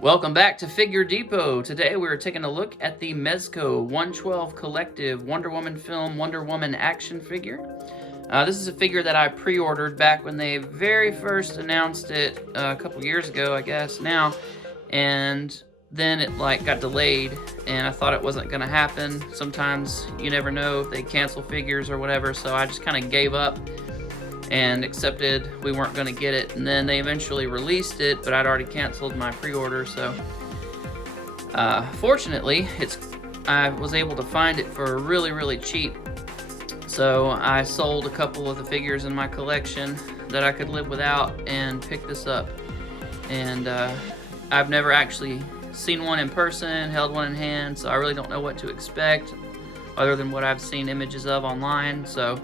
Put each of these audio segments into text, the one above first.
Welcome back to Figure Depot. Today we're taking a look at the MEZCO 112 Collective Wonder Woman film Wonder Woman action figure. This is a figure that I pre-ordered back when they very first announced it a couple years ago, I guess now, and then it got delayed, and I thought it wasn't gonna happen. Sometimes you never know if they cancel figures or whatever, so I just kind of gave up and accepted we weren't going to get it, and then they eventually released it, but I'd already canceled my pre-order. So fortunately I was able to find it for really cheap, so I sold a couple of the figures in my collection that I could live without and picked this up. And I've never actually seen one in person, held one in hand, so I really don't know what to expect other than what I've seen images of online. So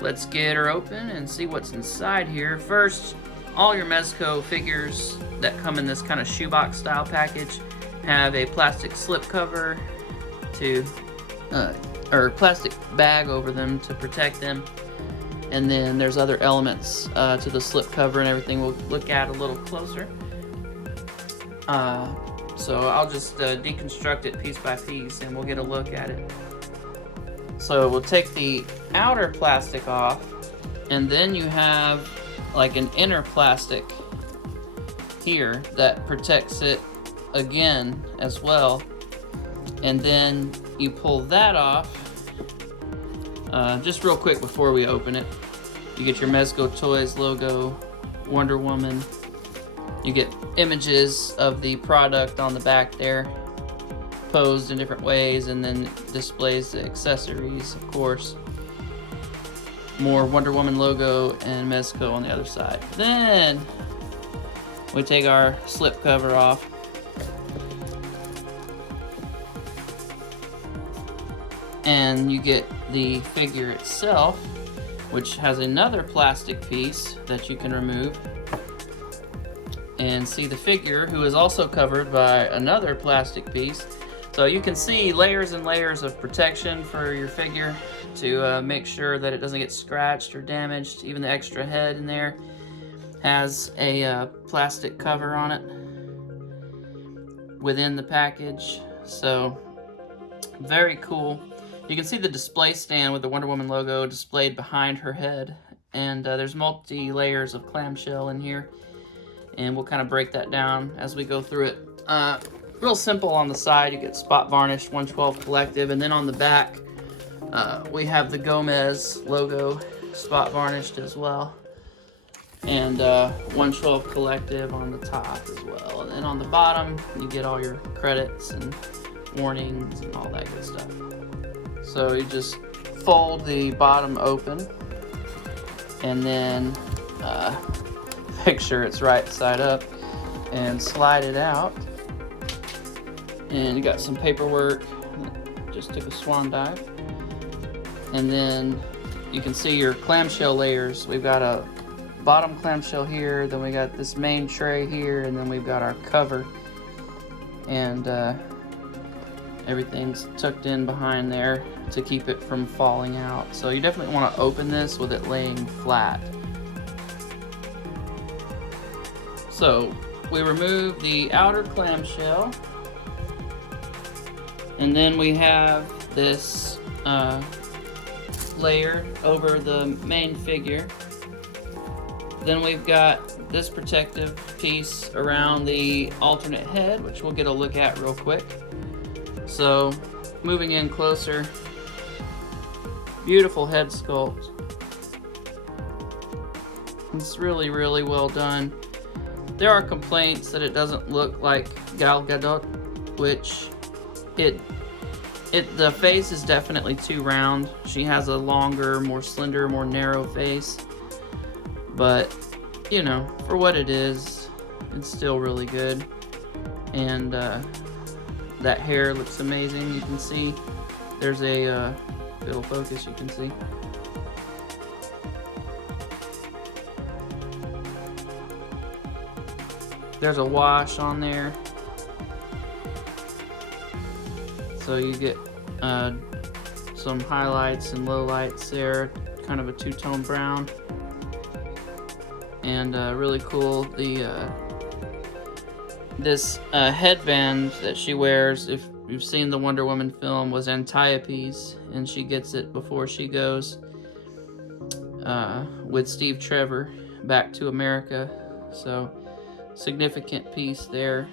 let's get her open and see what's inside here. First, all your MEZCO figures that come in this kind of shoebox style package have a plastic slip cover or plastic bag over them to protect them. And then there's other elements to the slip cover and everything we'll look at a little closer. So I'll just deconstruct it piece by piece and we'll get a look at it. So we'll take the outer plastic off, and then you have like an inner plastic here that protects it again as well. And then you pull that off. Just real quick before we open it, you get your MEZCO Toys logo, Wonder Woman. You get images of the product on the back there, posed in different ways, and then displays the accessories, of course. More Wonder Woman logo and MEZCO on the other side. Then we take our slip cover off. And you get the figure itself, which has another plastic piece that you can remove. And see the figure, who is also covered by another plastic piece. So you can see layers and layers of protection for your figure to make sure that it doesn't get scratched or damaged. Even the extra head in there has a plastic cover on it within the package. So very cool. You can see the display stand with the Wonder Woman logo displayed behind her head. And there's multi-layers of clamshell in here. And we'll kind of break that down as we go through it. Real simple on the side, you get spot varnished 112 Collective, and then on the back we have the Gomez logo spot varnished as well, and 112 Collective on the top as well. And then on the bottom you get all your credits and warnings and all that good stuff. So you just fold the bottom open and then make sure it's right side up and slide it out. And you got some paperwork, just took a swan dive. And then you can see your clamshell layers. We've got a bottom clamshell here, then we got this main tray here, and then we've got our cover. And everything's tucked in behind there to keep it from falling out. So you definitely want to open this with it laying flat. So we remove the outer clamshell. And then we have this layer over the main figure. Then we've got this protective piece around the alternate head, which we'll get a look at real quick. So moving in closer, beautiful head sculpt. It's really well done. There are complaints that it doesn't look like Gal Gadot, which the face is definitely too round. She has a longer, more slender, more narrow face. But, you know, for what it is, it's still really good. And that hair looks amazing. You can see there's a, if it'll focus, you can see. There's a wash on there. So you get some highlights and lowlights there, kind of a two-tone brown. And really cool, the This headband that she wears, if you've seen the Wonder Woman film, was Antiope's, and she gets it before she goes with Steve Trevor back to America. So, significant piece there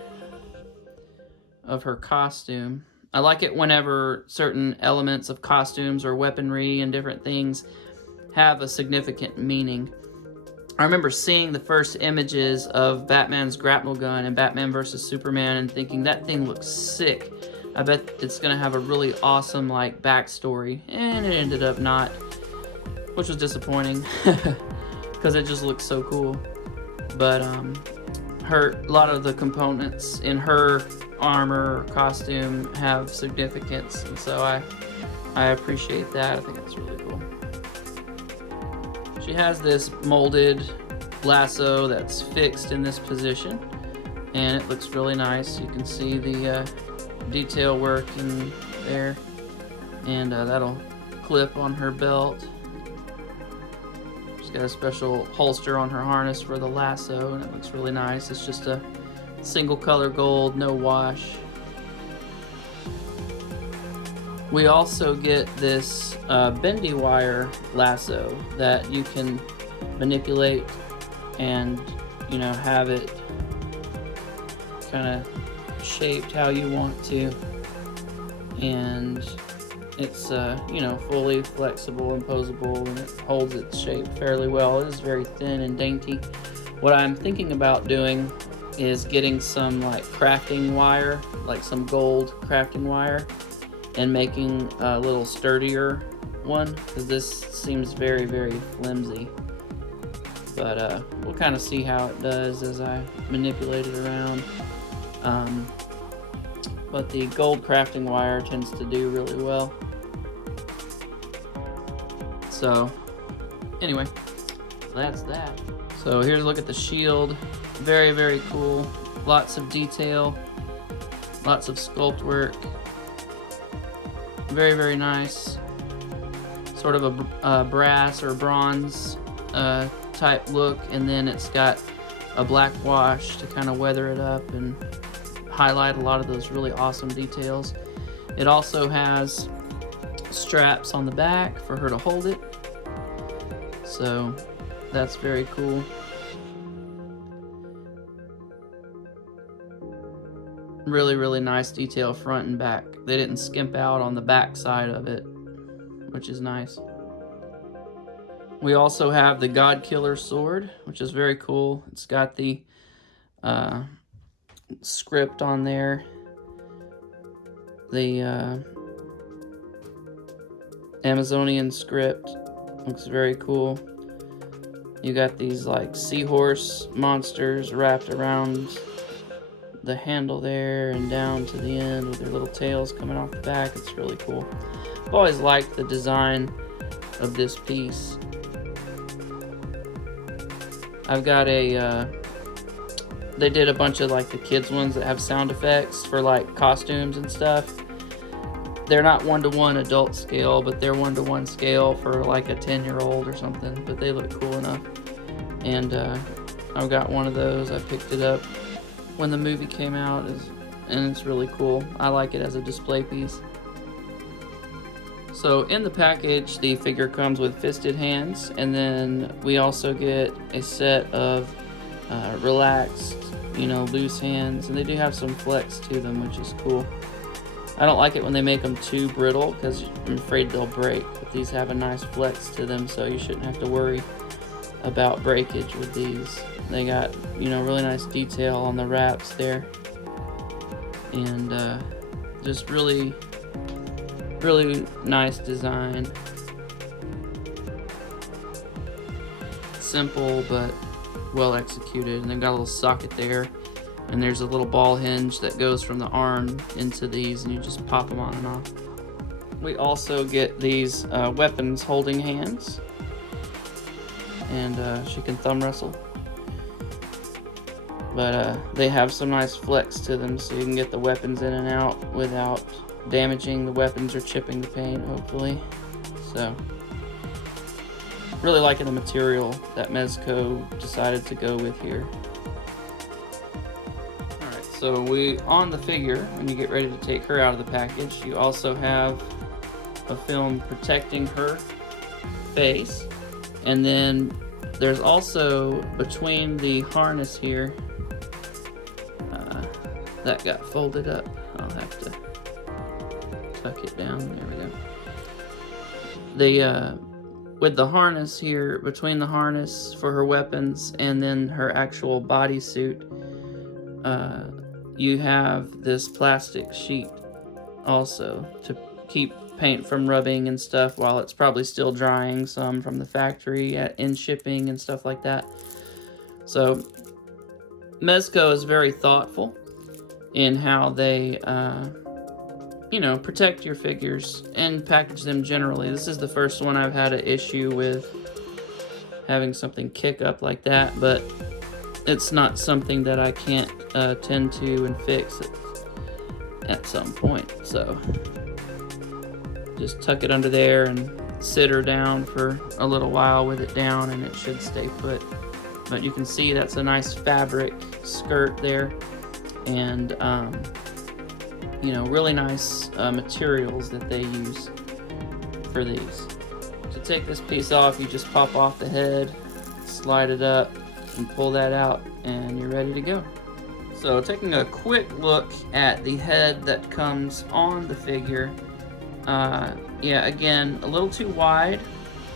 of her costume. I like it whenever certain elements of costumes or weaponry and different things have a significant meaning. I remember seeing the first images of Batman's grapnel gun in Batman vs. Superman and thinking, that thing looks sick. I bet it's gonna have a really awesome like backstory, and it ended up not, which was disappointing because it just looks so cool. But a lot of the components in her armor or costume have significance, and so I appreciate that. I think that's really cool. She has this molded lasso that's fixed in this position, and it looks really nice. You can see the detail work in there, and that'll clip on her belt. She's got a special holster on her harness for the lasso, and it looks really nice. It's just a single color gold, no wash. We also get this bendy wire lasso that you can manipulate and, you know, have it kind of shaped how you want to. And it's, you know, fully flexible and posable, and it holds its shape fairly well. It is very thin and dainty. What I'm thinking about doing is getting some like crafting wire, like some gold crafting wire, and making a little sturdier one, because this seems very, very flimsy. But we'll kind of see how it does as I manipulate it around. But the gold crafting wire tends to do really well. So anyway, that's that. So here's a look at the shield. Very, very cool. Lots of detail, lots of sculpt work. Very, very nice. Sort of a brass or bronze type look, and then it's got a black wash to kind of weather it up and highlight a lot of those really awesome details. It also has straps on the back for her to hold it, so that's very cool. Really, really nice detail front and back. They didn't skimp out on the back side of it, which is nice. We also have the God Killer sword, which is very cool. It's got the script on there. The Amazonian script looks very cool. You got these like seahorse monsters wrapped around the handle there and down to the end with their little tails coming off the back. It's really cool. I've always liked the design of this piece. I've got a they did a bunch of like the kids ones that have sound effects for like costumes and stuff. They're not 1-to-1 adult scale, but they're 1-to-1 scale for like a 10-year-old or something, but they look cool enough. And I've got one of those. I picked it up when the movie came out, and it's really cool. I like it as a display piece. So in the package, the figure comes with fisted hands, and then we also get a set of relaxed, you know, loose hands, and they do have some flex to them, which is cool. I don't like it when they make them too brittle because I'm afraid they'll break, but these have a nice flex to them, so you shouldn't have to worry about breakage with these. They got, you know, really nice detail on the wraps there, and just really, really nice design. Simple but well executed, and they've got a little socket there, and there's a little ball hinge that goes from the arm into these, and you just pop them on and off. We also get these weapons holding hands, and she can thumb wrestle. But they have some nice flex to them, so you can get the weapons in and out without damaging the weapons or chipping the paint, hopefully. So, really liking the material that MEZCO decided to go with here. Alright, So on the figure, when you get ready to take her out of the package, you also have a film protecting her face. And then there's also, between the harness here, that got folded up. I'll have to tuck it down. There we go. With the harness here, between the harness for her weapons and then her actual bodysuit, you have this plastic sheet also to keep paint from rubbing and stuff while it's probably still drying some from the factory in shipping and stuff like that. So MEZCO is very thoughtful in how they protect your figures and package them generally. This is the first one I've had an issue with having something kick up like that, but it's not something that I can't tend to and fix at some point. So just tuck it under there and sit her down for a little while with it down, and it should stay put. But you can see that's a nice fabric skirt there, and really nice materials that they use for these. To take this piece off, you just pop off the head, slide it up, and pull that out, and you're ready to go. So taking a quick look at the head that comes on the figure, again, a little too wide,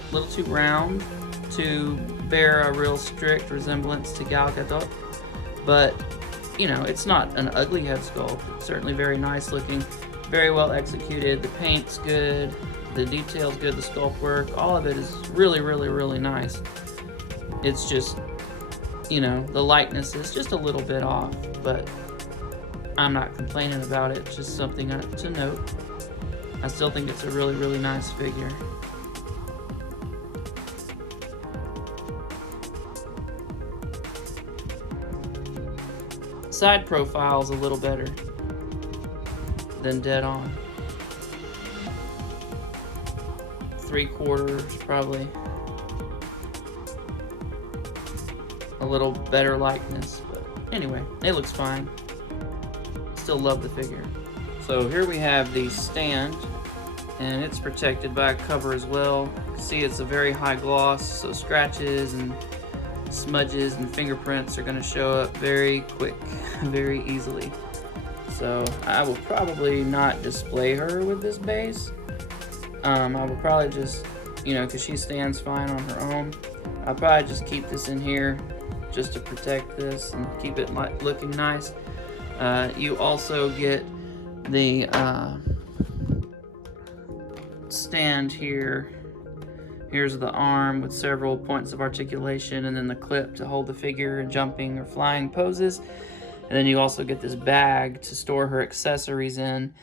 a little too round to bear a real strict resemblance to Gal Gadot, but it's not an ugly head sculpt. It's certainly very nice looking, very well executed. The paint's good, the detail's good, the sculpt work, all of it is really, really, really nice. It's just, the likeness is just a little bit off, but I'm not complaining about it. It's just something to note. I still think it's a really, really nice figure. Side profile's a little better than dead on. 3/4 probably. A little better likeness, but anyway, it looks fine. Still love the figure. So here we have the stand, and it's protected by a cover as well. See, it's a very high gloss, so scratches and smudges and fingerprints are going to show up very quick, very easily. So I will probably not display her with this base. I will probably just, because she stands fine on her own, I'll probably just keep this in here just to protect this and keep it looking nice. You also get the stand here. Here's the arm with several points of articulation, and then the clip to hold the figure in jumping or flying poses. And then you also get this bag to store her accessories in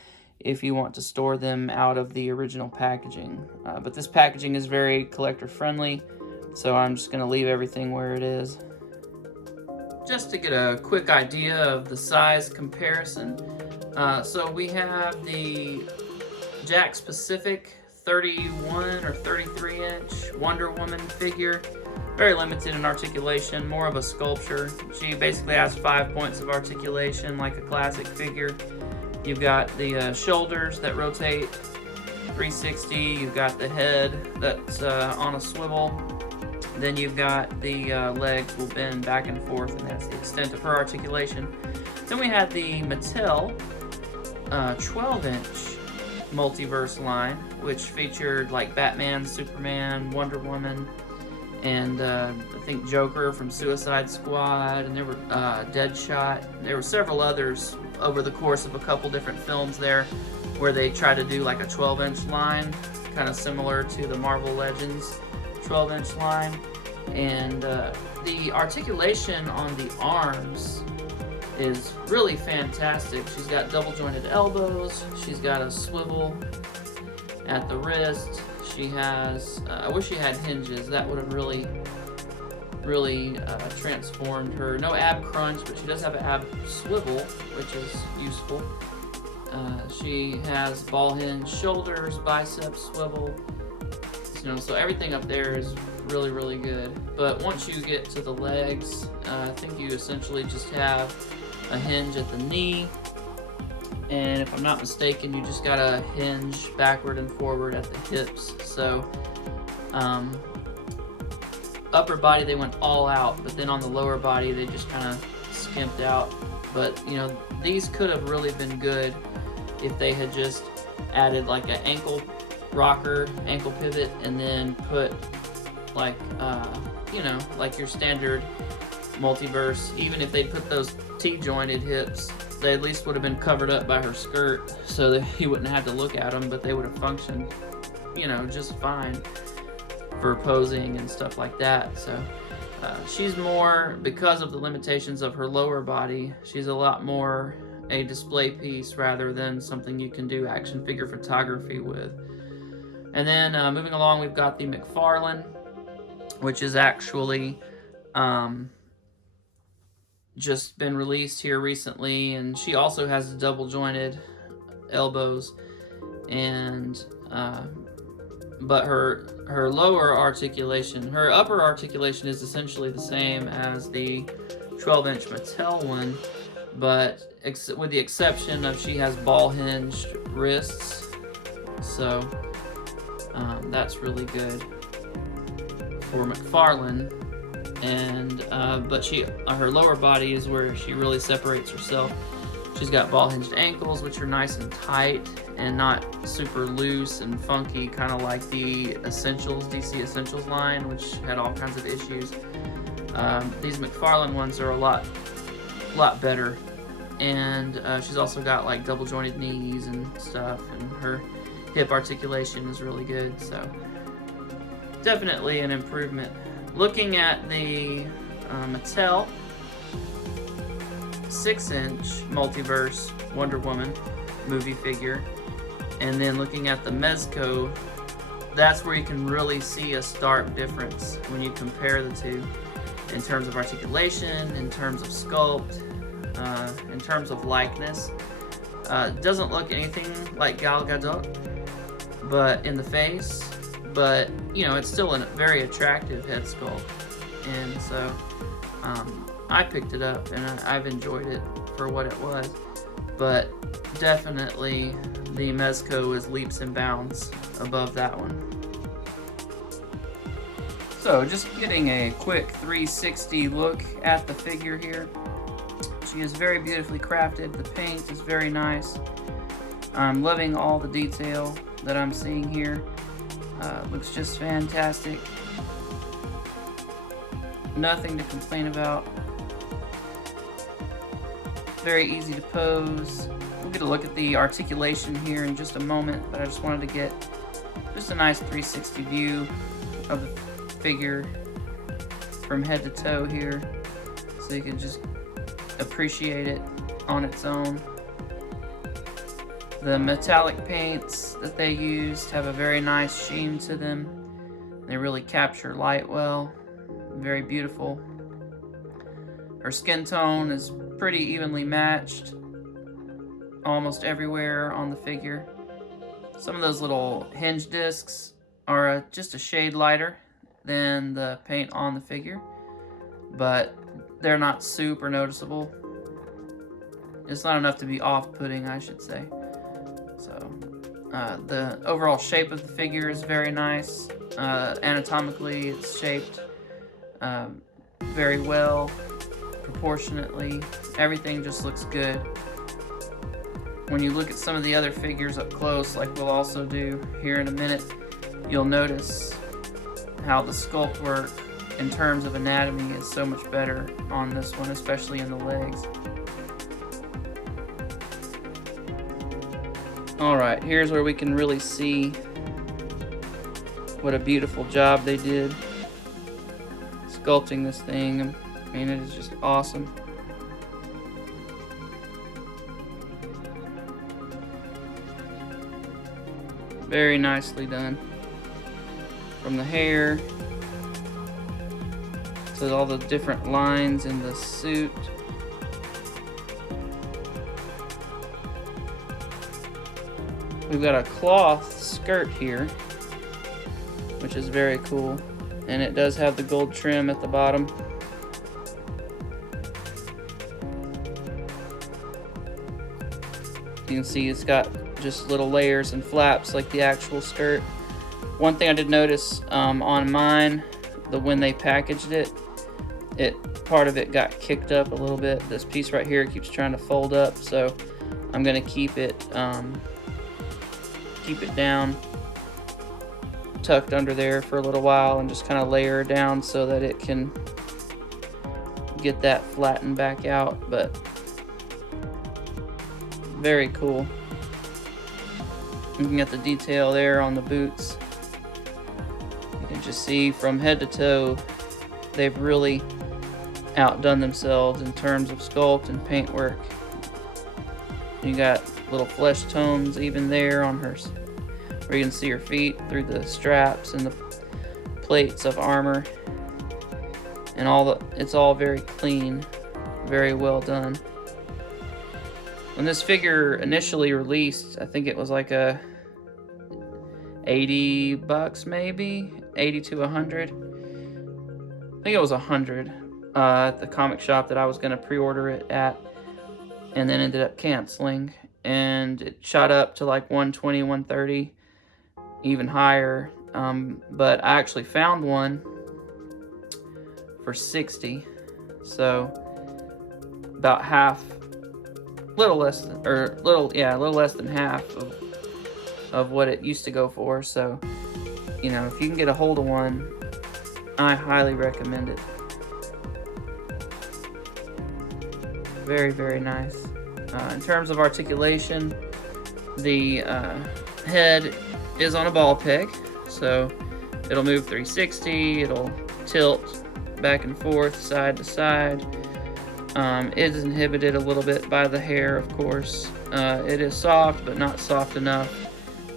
if you want to store them out of the original packaging. But this packaging is very collector friendly, so I'm just going to leave everything where it is. Just to get a quick idea of the size comparison, so we have the Jakks Pacific 31 or 33 inch Wonder Woman figure. Very limited in articulation, more of a sculpture. She basically has 5 points of articulation like a classic figure. You've got the shoulders that rotate 360, you've got the head that's on a swivel, then you've got the legs will bend back and forth, and that's the extent of her articulation. Then we have the Mattel 12-inch Multiverse line, which featured like Batman, Superman, Wonder Woman, and I think Joker from Suicide Squad, and there were Deadshot. There were several others over the course of a couple different films there where they try to do like a 12-inch line, kind of similar to the Marvel Legends 12-inch line. And the articulation on the arms is really fantastic. She's got double jointed elbows, she's got a swivel at the wrist, she has, I wish she had hinges, that would have really transformed her. No ab crunch, but she does have an ab swivel, which is useful. She has ball hinge shoulders, bicep swivel, so everything up there is really, really good. But once you get to the legs, I think you essentially just have a hinge at the knee, and if I'm not mistaken, you just got a hinge backward and forward at the hips. So upper body they went all out, but then on the lower body they just kind of skimped out. But you know, these could have really been good if they had just added like an ankle rocker, ankle pivot, and then put like you know, like your standard Multiverse. Even if they put those T-jointed hips, they at least would have been covered up by her skirt, so that you wouldn't have to look at them, but they would have functioned, you know, just fine for posing and stuff like that. So she's more, because of the limitations of her lower body, she's a lot more a display piece rather than something you can do action figure photography with. And then moving along, we've got the McFarlane, which is actually just been released here recently, and she also has double jointed elbows, and but her lower articulation, her upper articulation is essentially the same as the 12-inch Mattel one, but with the exception of she has ball hinged wrists, so that's really good for McFarlane. And but her lower body is where she really separates herself. She's got ball hinged ankles, which are nice and tight and not super loose and funky, kind of like the Essentials, DC Essentials line, which had all kinds of issues. These McFarlane ones are a lot better. And she's also got like double jointed knees and stuff, and her hip articulation is really good, so definitely an improvement. Looking at the Mattel 6-inch Multiverse Wonder Woman movie figure, and then looking at the MEZCO, that's where you can really see a stark difference when you compare the two in terms of articulation, in terms of sculpt, in terms of likeness. It doesn't look anything like Gal Gadot, but in the face, but you know, it's still a very attractive head sculpt, and so I picked it up and I've enjoyed it for what it was. But definitely the MEZCO is leaps and bounds above that one. So just getting a quick 360 look at the figure here. She is very beautifully crafted. The paint is very nice. I'm loving all the detail that I'm seeing here. Looks just fantastic. Nothing to complain about. Very easy to pose. We'll get a look at the articulation here in just a moment, but I just wanted to get just a nice 360 view of the figure from head to toe here, so you can just appreciate it on its own. The metallic paints that they used have a very nice sheen to them. They really capture light well. Very beautiful. Her skin tone is pretty evenly matched almost everywhere on the figure. Some of those little hinge discs are just a shade lighter than the paint on the figure, but they're not super noticeable. It's not enough to be off-putting, I should say. So the overall shape of the figure is very nice. Anatomically, it's shaped very well, proportionately. Everything just looks good. When you look at some of the other figures up close, like we'll also do here in a minute, you'll notice how the sculpt work in terms of anatomy is so much better on this one, especially in the legs. Alright, here's where we can really see what a beautiful job they did sculpting this thing. I mean, it is just awesome. Very nicely done. From the hair to all the different lines in the suit. We've got a cloth skirt here, which is very cool, and it does have the gold trim at the bottom. You can see it's got just little layers and flaps like the actual skirt. One thing I did notice on mine, when they packaged it, part of it got kicked up a little bit. This piece right here keeps trying to fold up, so I'm gonna keep it down, tucked under there for a little while, and just kind of layer it down so that it can get that flattened back out. But very cool. Looking at the detail there on the boots, you can just see from head to toe they've really outdone themselves in terms of sculpt and paintwork. You got little flesh tones even there on her, where you can see her feet through the straps and the plates of armor, and it's all very clean, very well done. When this figure initially released, I think it was like a $80 maybe, 80 to 100. I think it was 100 at the comic shop that I was going to pre-order it at, and then ended up canceling, and it shot up to like 120, 130, even higher. But I actually found one for 60, so about half, little less than half of what it used to go for. So, you know, if you can get a hold of one, I highly recommend it. Very, very nice. In terms of articulation, the head is on a ball peg, so it'll move 360, it'll tilt back and forth, side to side. It is inhibited a little bit by the hair, of course. It is soft, but not soft enough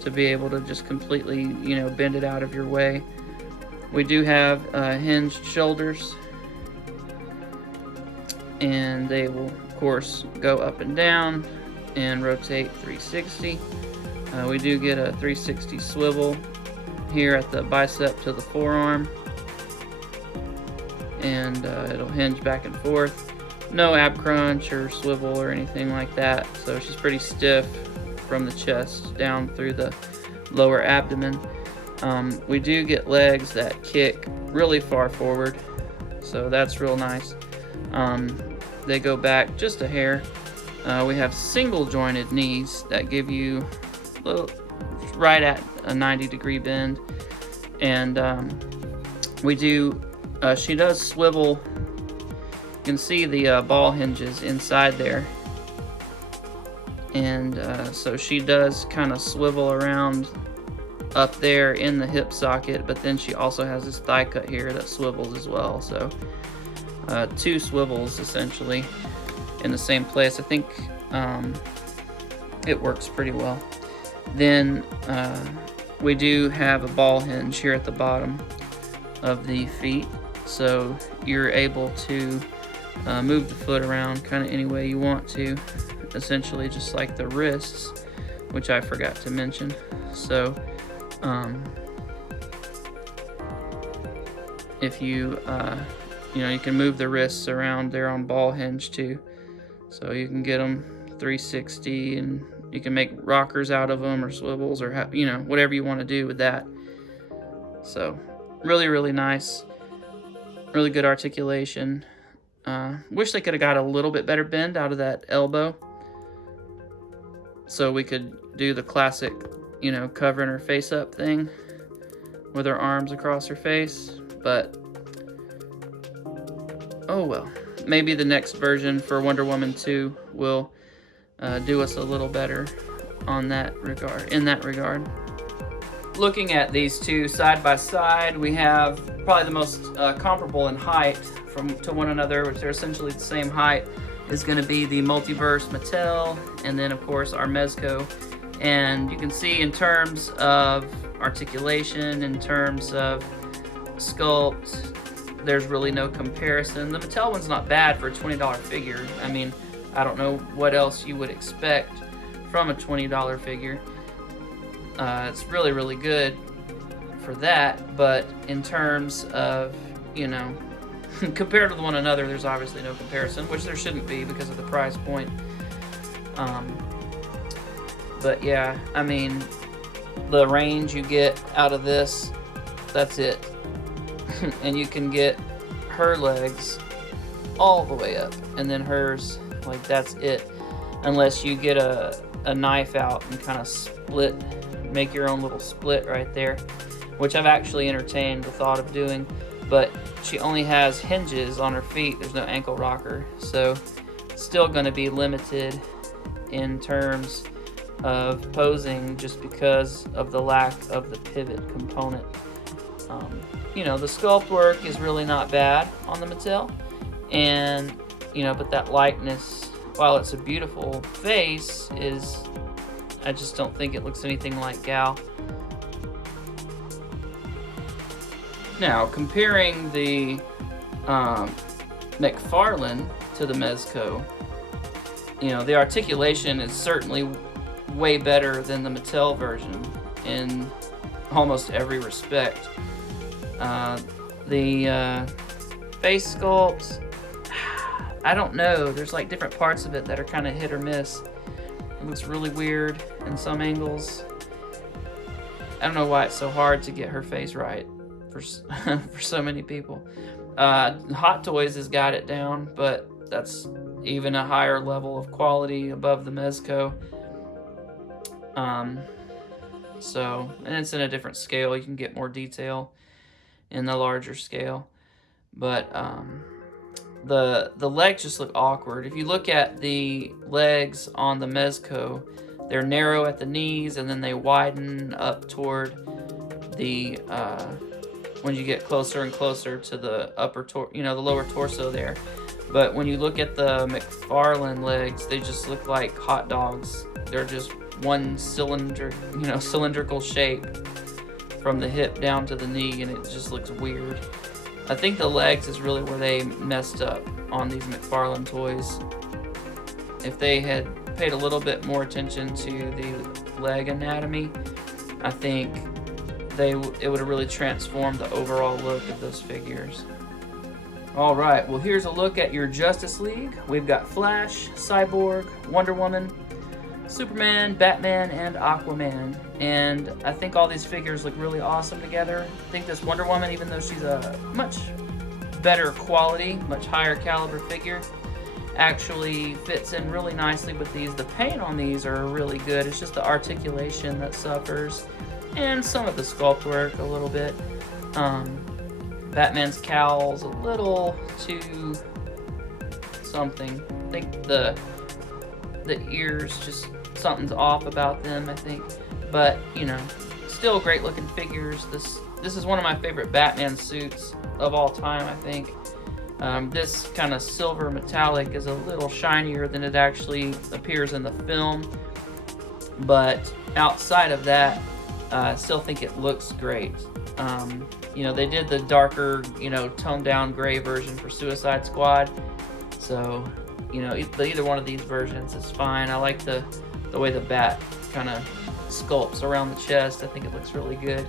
to be able to just completely, you know, bend it out of your way. We do have hinged shoulders, and they will, of course, go up and down and rotate 360. We do get a 360 swivel here at the bicep to the forearm, and it'll hinge back and forth. No ab crunch or swivel or anything like that, so she's pretty stiff from the chest down through the lower abdomen. We do get legs that kick really far forward, so that's real nice. They go back just a hair. We have single jointed knees that give you right at a 90-degree bend, and she does swivel. You can see the ball hinges inside there, and so she does kind of swivel around up there in the hip socket, but then she also has this thigh cut here that swivels as well. So two swivels essentially in the same place. I think it works pretty well. Then we do have a ball hinge here at the bottom of the feet, so you're able to move the foot around kind of any way you want to, essentially just like the wrists, which I forgot to mention. So if you you can move the wrists around there on ball hinge too, so you can get them 360, and you can make rockers out of them or swivels or whatever you want to do with that. So really, really nice, really good articulation. Wish they could have got a little bit better bend out of that elbow, so we could do the classic, covering her face up thing with her arms across her face. But oh well, maybe the next version for Wonder Woman 2 will do us a little better in that regard. Looking at these two side by side, we have probably the most comparable in height to one another, which they're essentially the same height, is going to be the Multiverse Mattel, and then of course our MEZCO. And you can see in terms of articulation, in terms of sculpt, there's really no comparison. The Mattel one's not bad for a $20 figure. I mean, I don't know what else you would expect from a $20 figure. It's really, really good for that, but in terms of, compared to one another, there's obviously no comparison, which there shouldn't be because of the price point. But yeah, I mean, the range you get out of this, that's it. And you can get her legs all the way up, and then hers, like, that's it. Unless you get a knife out and kind of split, make your own little split right there, which I've actually entertained the thought of doing. But she only has hinges on her feet. There's no ankle rocker, so still going to be limited in terms of posing just because of the lack of the pivot component. You know, the sculpt work is really not bad on the Mattel, and you know, but that likeness, while it's a beautiful face, I just don't think it looks anything like Gal. Now, comparing the McFarlane to the MEZCO, you know, the articulation is certainly way better than the Mattel version in almost every respect. The face sculpt, I don't know. There's like different parts of it that are kind of hit or miss. It looks really weird in some angles. I don't know why it's so hard to get her face right for so many people. Hot Toys has got it down, but that's even a higher level of quality above the MEZCO. So, and it's in a different scale. You can get more detail in the larger scale. But the legs just look awkward. If you look at the legs on the MEZCO, they're narrow at the knees, and then they widen up toward the when you get closer and closer to the the lower torso there. But when you look at the McFarlane legs, they just look like hot dogs. They're just one cylindrical shape from the hip down to the knee, and it just looks weird. I think the legs is really where they messed up on these McFarlane toys. If they had paid a little bit more attention to the leg anatomy, I think it would have really transformed the overall look of those figures. Alright, well, here's a look at your Justice League. We've got Flash, Cyborg, Wonder Woman, Superman, Batman, and Aquaman. And I think all these figures look really awesome together. I think this Wonder Woman, even though she's a much better quality, much higher caliber figure, actually fits in really nicely with these. The paint on these are really good. It's just the articulation that suffers, and some of the sculpt work a little bit. Batman's cowl's a little too something. I think the ears, just something's off about them, I think. But, you know, still great looking figures. This is one of my favorite Batman suits of all time, I think. This kind of silver metallic is a little shinier than it actually appears in the film. But outside of that, I still think it looks great. You know, they did the darker, toned down gray version for Suicide Squad. So, either one of these versions is fine. I like the way the bat kind of sculpts around the chest. I think it looks really good.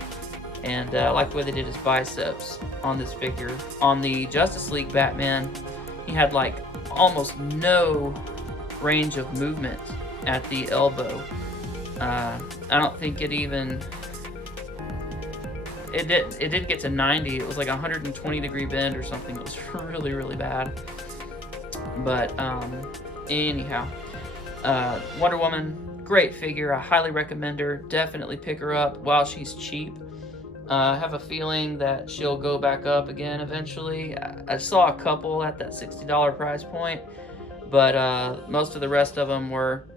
And I like the way they did his biceps on this figure. On the Justice League Batman, he had like almost no range of movement at the elbow. I don't think it even... It did get to 90. It was like a 120 degree bend or something. It was really, really bad. But anyhow, Wonder Woman, great figure. I highly recommend her. Definitely pick her up while she's cheap. I have a feeling that she'll go back up again eventually. I saw a couple at that $60 price point, but most of the rest of them were,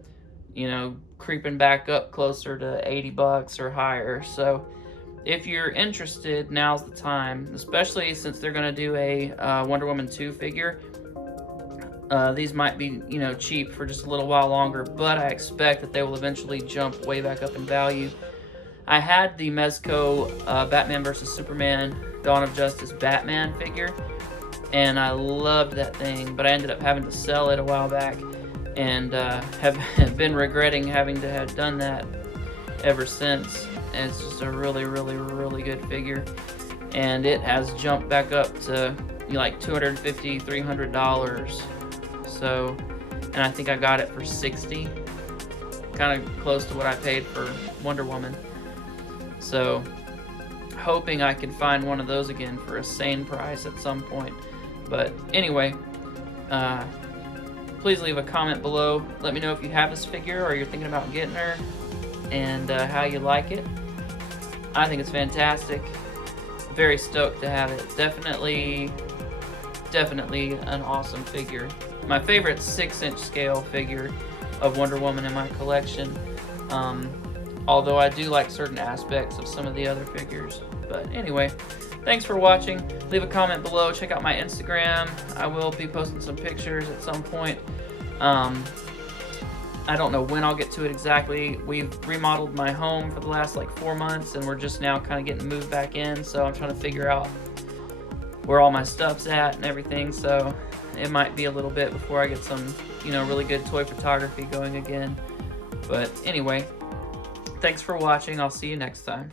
creeping back up closer to $80 or higher. So if you're interested, now's the time, especially since they're going to do a Wonder Woman 2 figure. These might be, cheap for just a little while longer, but I expect that they will eventually jump way back up in value. I had the MEZCO Batman vs. Superman Dawn of Justice Batman figure, and I loved that thing, but I ended up having to sell it a while back, and have been regretting having to have done that ever since. And it's just a really, really, really good figure, and it has jumped back up to like $250, $300. So, and I think I got it for $60, kind of close to what I paid for Wonder Woman. So, hoping I can find one of those again for a sane price at some point. But anyway, please leave a comment below. Let me know if you have this figure or you're thinking about getting her, and how you like it. I think it's fantastic. Very stoked to have it. Definitely an awesome figure. My favorite 6-inch scale figure of Wonder Woman in my collection. Although I do like certain aspects of some of the other figures. But anyway, thanks for watching. Leave a comment below. Check out my Instagram. I will be posting some pictures at some point. I don't know when I'll get to it exactly. We've remodeled my home for the last like 4 months, and we're just now kind of getting moved back in, so I'm trying to figure out where all my stuff's at and everything, so it might be a little bit before I get some, you know, really good toy photography going again. But anyway, thanks for watching. I'll see you next time.